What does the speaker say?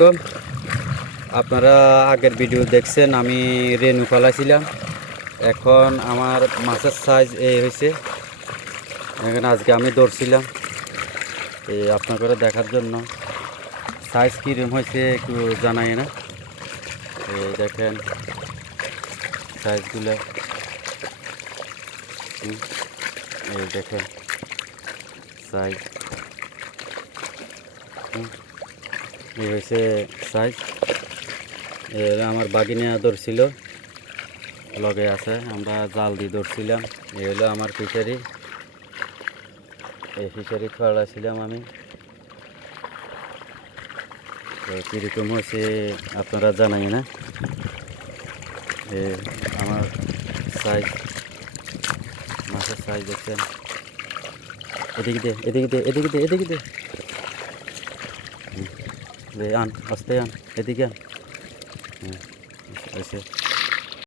কম আপনারা আগের ভিডিও দেখছেন, আমি রেনু ফেলাইছিলাম। এখন আমার মাছের সাইজ এই হয়েছে। এখন আজকে আমি ধরছিলাম আপনাদের দেখার জন্য সাইজ কীরকম হয়েছে একটু জানাই না। এই দেখেন সাইজগুলো, এই দেখেন সাইজ, এই হয়েছে সাইজ। আমার বাগিনা ধরছিল, লগে আছে, আমরা জাল দিয়ে ধরছিলাম। এই হলো আমার ফিশারি, এই ফিশারি ছড়াছিলাম আমি। তো কীরকম হয়েছে আপনারা জানাই না। আমার সাইজ, মাছের সাইজ দেখছেন। এদিকে দে, এদিকে দে, এদিকে দে, এদিকে দে, আন আস্তে আন, এদিকে আন। এসে